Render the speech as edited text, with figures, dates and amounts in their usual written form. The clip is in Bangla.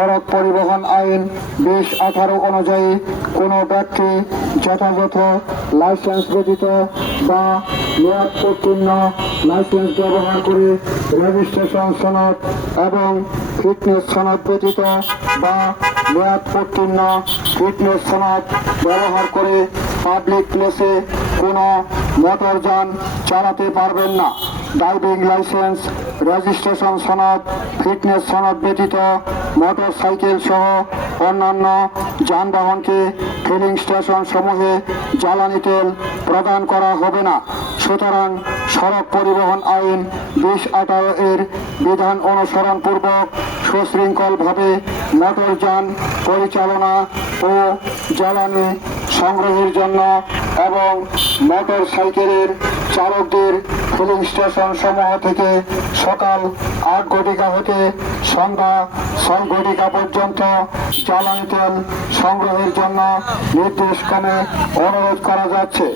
সড়ক পরিবহন আইন 2018 অনুযায়ী কোনো ব্যক্তি যথাযথ লাইসেন্স ব্যতীত বা মেয়াদোত্তীর্ণ লাইসেন্স ব্যবহার করে রেজিস্ট্রেশন সনদ এবং ফিটনেস সনদ ব্যতীত বা মেয়াদোত্তীর্ণ ফিটনেস সনদ ব্যবহার করে পাবলিক প্লেসে কোনো মোটরযান চালাতে পারবেন না। ড্রাইভিং লাইসেন্স, রেজিস্ট্রেশন সনদ, ফিটনেস সনদ ব্যতীত মোটরসাইকেল সহ অন্যান্য যানবাহনকে ফিলিং স্টেশন সমূহে জ্বালানি তেল প্রদান করা হবে না। সুতরাং সড়ক পরিবহন আইন 2018 এর বিধান অনুসরণপূর্বক সুশৃঙ্খলভাবে মোটরযান পরিচালনা ও জ্বালানি সংগ্রহের জন্য এবং মোটর সাইকেলের চালকদের ফিলিং স্টেশন সমূহ থেকে সকাল 8 ঘটিকা হতে সন্ধ্যা 6 ঘটিকা পর্যন্ত জ্বালানি তেল সংগ্রহের জন্য নির্দেশক্রমে অনুরোধ করা যাচ্ছে।